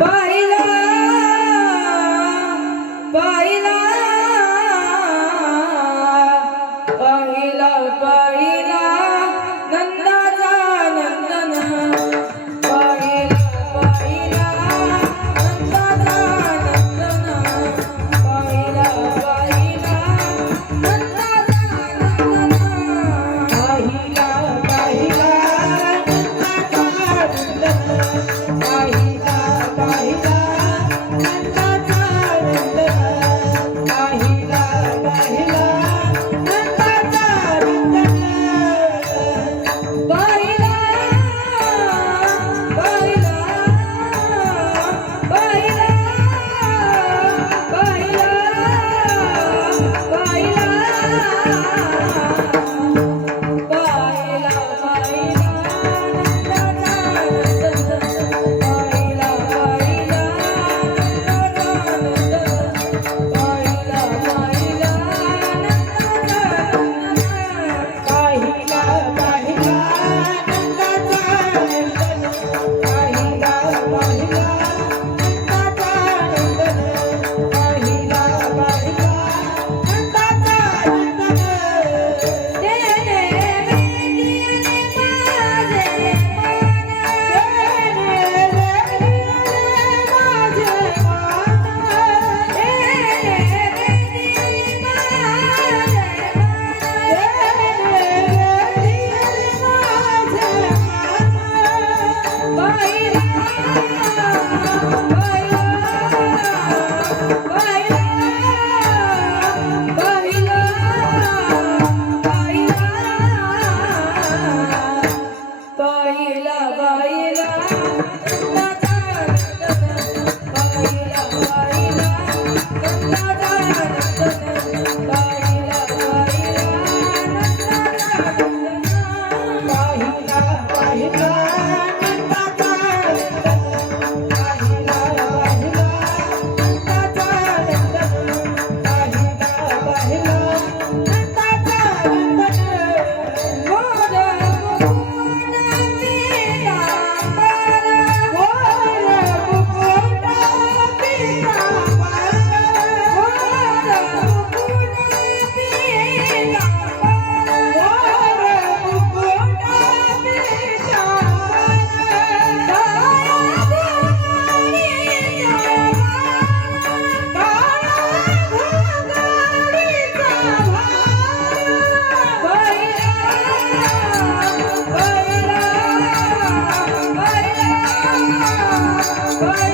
पाहिला पाहिला पाहिला पाहिला नंदाचा नंदन पाहिला पाहिला नंदाचा नंदन पाहिला पाहिला नंदाचा नंदन पाहिला पाहिला नंदाचा नंदन पाहिला पाहिला नंदाचा नंदन पाहिला पाहिला नंदाचा नंदन पाहिला पाहिला पाहिला पाहिला पाहिला पाहिला पाहिला नंदाचा नंदन पाहिला पाहिला नंदाचा नंदन पाहिला पाहिला नंदाचा नंदन पाहिला पाहिला नंदाचा नंदन पाहिला पाहिला नंदाचा नंदन पाहिला पाहिला नंदाचा नंदन तेने वेदिले माझे मन तेने वेदिले माझे मन तेने वेदिले माझे मन पाहिला पाहिला पाहिला नंदाचा नंदन पाहिला पाहिला नंदाचा नंदन पाहिला पाहिला नंदाचा नंदन पाहिला पाहिला नंदाचा नंदन पाहिला पाहिला नंदाचा नंदन पाहिला पाहिला नंदाचा नंदन मोर मुकुट पीतांबर मोर मुकुट पीतांबर मोर मुकुट पीतांबर मोर मुकुट पीतांबर दया घोंगडीचा काळा घोंगडीचा पाहिला पाहिला पाहिला पाहिला